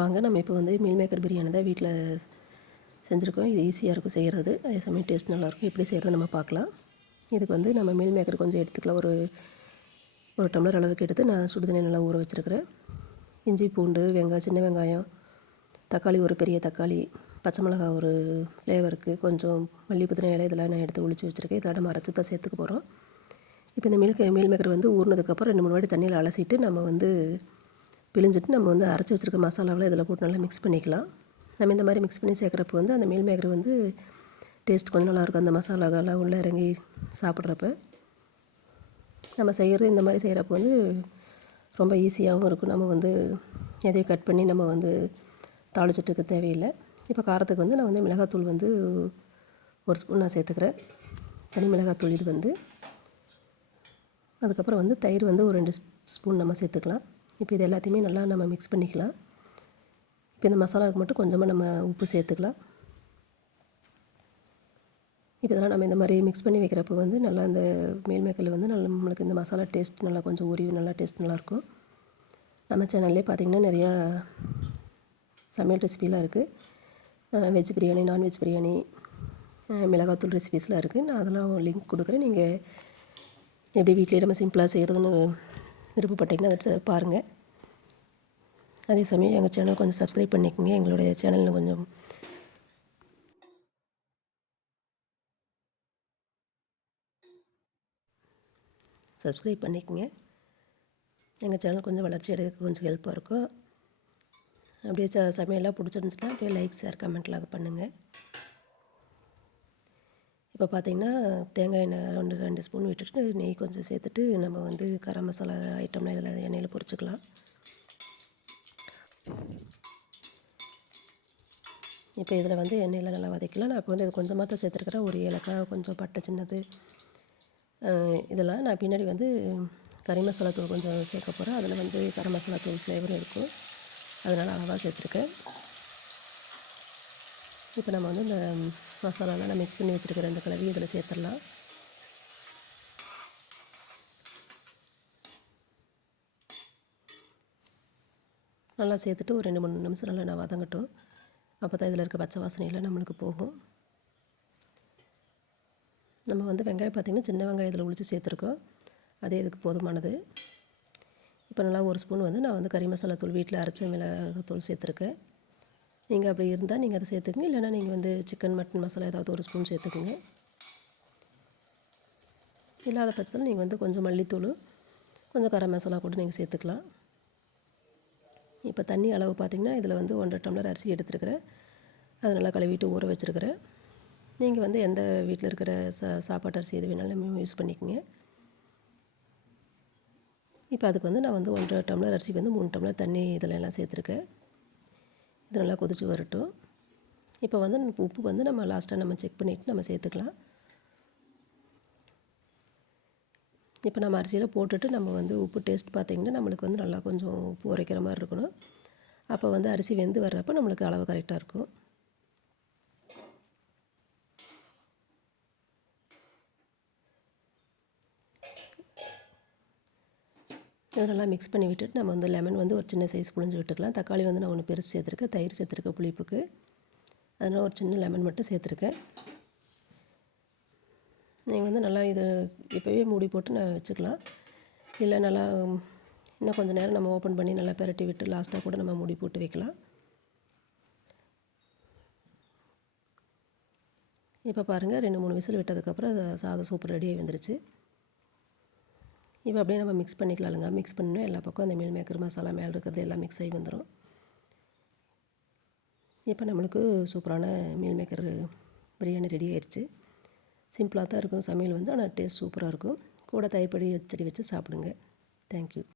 வாங்க. நம்ம இப்போ வந்து மீல் மேக்கர் பிரியாணி தான் வீட்டில் செஞ்சுருக்கோம். இது ஈஸியாக இருக்கும் செய்கிறது அதே சமயம் டேஸ்ட் நல்லாயிருக்கும் எப்படி செய்கிறது நம்ம பார்க்கலாம். இதுக்கு வந்து நம்ம மீல் மேக்கர் கொஞ்சம் எடுத்துக்கலாம். ஒரு ஒரு டம்ளர் அளவுக்கு எடுத்து நான் சுடுதண்ணி நல்லா ஊற வச்சுருக்கிறேன். இஞ்சி பூண்டு வெங்காயம் சின்ன வெங்காயம் தக்காளி ஒரு பெரிய தக்காளி பச்சை மிளகாய் ஒரு ஃப்ளேவருக்கு கொஞ்சம் மல்லி புதினா இலை இதெல்லாம் நான் எடுத்து ஒழிச்சு வச்சுருக்கேன். இதெல்லாம் நம்ம அரைச்சி தான் சேர்த்துக்க போகிறோம் இப்போ இந்த மீல் மீல் மேக்கர் வந்து ஊறினதுக்கப்புறம் ரெண்டு மூணு வாட்டி தண்ணியில் அலசிட்டு நம்ம வந்து பிழிஞ்சிட்டு நம்ம வந்து அரைச்சி வச்சுருக்க மசாலாவில் இதில் போட்டு நல்லா மிக்ஸ் பண்ணிக்கலாம். நம்ம இந்த மாதிரி மிக்ஸ் பண்ணி சேர்க்குறப்ப வந்து அந்த மீல் மேக்கர் வந்து டேஸ்ட் கொஞ்சம் நல்லாயிருக்கும். அந்த மசாலாக்கெல்லாம் உள்ளே இறங்கி சாப்பிட்றப்ப. நம்ம செய்கிறது இந்த மாதிரி செய்கிறப்ப வந்து ரொம்ப ஈஸியாகவும் இருக்கும். நம்ம வந்து எதையும் கட் பண்ணி நம்ம வந்து தாளிச்சிட்டுக்க தேவையில்லை. இப்போ காரத்துக்கு வந்து நான் வந்து மிளகாத்தூள் வந்து ஒரு ஸ்பூன் நான் சேர்த்துக்கிறேன். தனி மிளகாத்தூள் இது வந்து. அதுக்கப்புறம் வந்து தயிர் வந்து ஒரு ரெண்டு ஸ்பூன் நம்ம சேர்த்துக்கலாம். இப்போ இது எல்லாத்தையுமே நல்லா நம்ம மிக்ஸ் பண்ணிக்கலாம். இப்போ இந்த மசாலாவுக்கு மட்டும் கொஞ்சமாக நம்ம உப்பு சேர்த்துக்கலாம். இப்போ இதெல்லாம் நம்ம இந்த மாதிரி மிக்ஸ் பண்ணி வைக்கிறப்போ வந்து நல்லா இந்த மேல்மேக்கல் வந்து நல்லா நம்மளுக்கு இந்த மசாலா டேஸ்ட் நல்லா கொஞ்சம் உரிவு நல்லா டேஸ்ட் நல்லாயிருக்கும் நம்ம சேனல்லே பார்த்திங்கன்னா நிறையா சமையல் ரெசிபிலாம் இருக்குது வெஜ் பிரியாணி நான்வெஜ் பிரியாணி மிளகாத்தூள் ரெசிபிஸ்லாம் இருக்குது நான் அதெல்லாம் லிங்க் கொடுக்குறேன். நீங்கள் எப்படி வீட்டிலே நம்ம சிம்பிளாக செய்கிறதுன்னு விருப்பப்பட்டீங்கன்னா அதை பாருங்கள் அதே சமயம் எங்கள் சேனல் கொஞ்சம் சப்ஸ்கிரைப் பண்ணிக்கோங்க. எங்களுடைய சேனலில் கொஞ்சம் சப்ஸ்கிரைப் பண்ணிக்கோங்க. எங்கள் சேனல் கொஞ்சம் வளர்ச்சி அடையிறதுக்கு கொஞ்சம் ஹெல்ப்பாக இருக்கும். அப்படியே ச சமையலாக பிடிச்சிருந்துச்சுன்னா அப்படியே லைக் ஷேர் கமெண்ட்லாம் பண்ணுங்கள் இப்போ பார்த்திங்கன்னா தேங்காய் எண்ணெய் ரெண்டு ரெண்டு ஸ்பூன் விட்டுட்டு நெய் கொஞ்சம் சேர்த்துட்டு நம்ம வந்து கரம் மசாலா ஐட்டம்லாம் இதில் எண்ணெயில் பொரிச்சிக்கலாம். இப்போ இதில் வந்து எண்ணெயில் நல்லா வதக்கலாம். நான் இப்போ வந்து இது கொஞ்சமாக தான் சேர்த்துருக்குறேன். ஒரு ஏலக்காய் கொஞ்சம் பட்டை சின்னது இதெல்லாம் நான் பின்னாடி வந்து கறி மசாலா தூள் கொஞ்சம் சேர்க்க போகிறேன் அதில் வந்து கரம் மசாலா தூள் ஃப்ளேவரும் இருக்கும். அதனால் அளவாக சேர்த்துருக்கேன். இப்போ நம்ம வந்து இந்த மசாலாலாம் நான் மிக்ஸ் பண்ணி வச்சுருக்கிற இந்த கலவி இதில் சேர்த்துடலாம். நல்லா சேர்த்துட்டு ஒரு ரெண்டு மூணு நிமிஷம் நல்லா நான் வதங்கட்டும். அப்போ தான் இதில் இருக்க பச்சை வாசனையெல்லாம் நம்மளுக்கு போகும். நம்ம வந்து வெங்காயம் பார்த்திங்கன்னா சின்ன வெங்காயம் இதில் ஒழிச்சு சேர்த்துருக்கோம். அதே இதுக்கு போதுமானது. இப்போ நல்லா ஒரு ஸ்பூன் வந்து நான் வந்து கறி மசாலா தூள் வீட்டில் அரைச்ச மிளகாத்தூள் சேர்த்துருக்கேன். நீங்கள் அப்படி இருந்தால் நீங்கள் அதை சேர்த்துக்குங்க. இல்லைனா நீங்கள் வந்து சிக்கன் மட்டன் மசாலா ஏதாவது ஒரு ஸ்பூன் சேர்த்துக்குங்க. இல்லாத பட்சத்தில் நீங்கள் வந்து கொஞ்சம் மல்லித்தூள் கொஞ்சம் கரம் மசாலா கூட நீங்கள் சேர்த்துக்கலாம். இப்போ தண்ணி அளவு பார்த்திங்கன்னா இதில் வந்து ஒன்றரை டம்ளர் அரிசி எடுத்துருக்கிறேன். அதை நல்லா கழுவிட்டு ஊற வச்சுருக்கிறேன். நீங்கள் வந்து எந்த வீட்டில் இருக்கிற சா சாப்பாட்டு அரிசி எது வேணாலும் யூஸ் பண்ணிக்கோங்க. இப்போ அதுக்கு வந்து நான் வந்து ஒன்றரை டம்ளர் அரிசிக்கு வந்து மூணு டம்ளர் தண்ணி இதில் எல்லாம் சேர்த்துருக்கேன். இது நல்லா கொதிச்சு வரட்டும். இப்போ வந்து உப்பு வந்து நம்ம லாஸ்ட்டாக நம்ம செக் பண்ணிவிட்டு நம்ம சேர்த்துக்கலாம். இப்போ நம்ம அரிசியில் போட்டுட்டு நம்ம வந்து உப்பு டேஸ்ட் பார்த்திங்கன்னா நம்மளுக்கு வந்து நல்லா கொஞ்சம் உப்பு உரைக்கிற மாதிரி இருக்கணும். அப்போ வந்து அரிசி வெந்து வர்றப்போ நம்மளுக்கு அளவு கரெக்டாக இருக்கும். இதெல்லாம் மிக்ஸ் பண்ணி விட்டுட்டு நம்ம வந்து லெமன் வந்து ஒரு சின்ன சைஸ் புழிஞ்சு விட்டுக்கலாம். தக்காளி வந்து நான் ஒன்று பெருசு சேர்த்துருக்கேன். தயிர் சேர்த்துருக்கேன் புளிப்புக்கு. அதனால் ஒரு சின்ன லெமன் மட்டும் சேர்த்துருக்கேன். நீங்கள் வந்து நல்லா இது இப்போவே மூடி போட்டு நான் வச்சுக்கலாம். இல்லை நல்லா இன்னும் கொஞ்சம் நேரம் நம்ம ஓப்பன் பண்ணி நல்லா பெரட்டி விட்டு லாஸ்ட்டாக கூட நம்ம மூடி போட்டு வைக்கலாம். இப்போ பாருங்கள் ரெண்டு மூணு விசில் விட்டதுக்கப்புறம் சாதம் சூப்பர் ரெடியாக வந்துருச்சு. இப்போ அப்படியே நம்ம மிக்ஸ் பண்ணிக்கலாம்ங்க மிக்ஸ் பண்ணணும் எல்லா பக்கம் அந்த மீல் மேக்கர் மசாலா மேலே இருக்கிறது எல்லாம் மிக்ஸ் ஆகி வந்துடும் இப்போ நம்மளுக்கு சூப்பரான மீல் மேக்கர் பிரியாணி ரெடி ஆயிடுச்சு சிம்பிளாக தான் இருக்கும் சமையல் வந்து ஆனால் டேஸ்ட் சூப்பராக இருக்கும். கூட தயிர்ப்படி செடி வச்சு சாப்பிடுங்க. தேங்க்யூ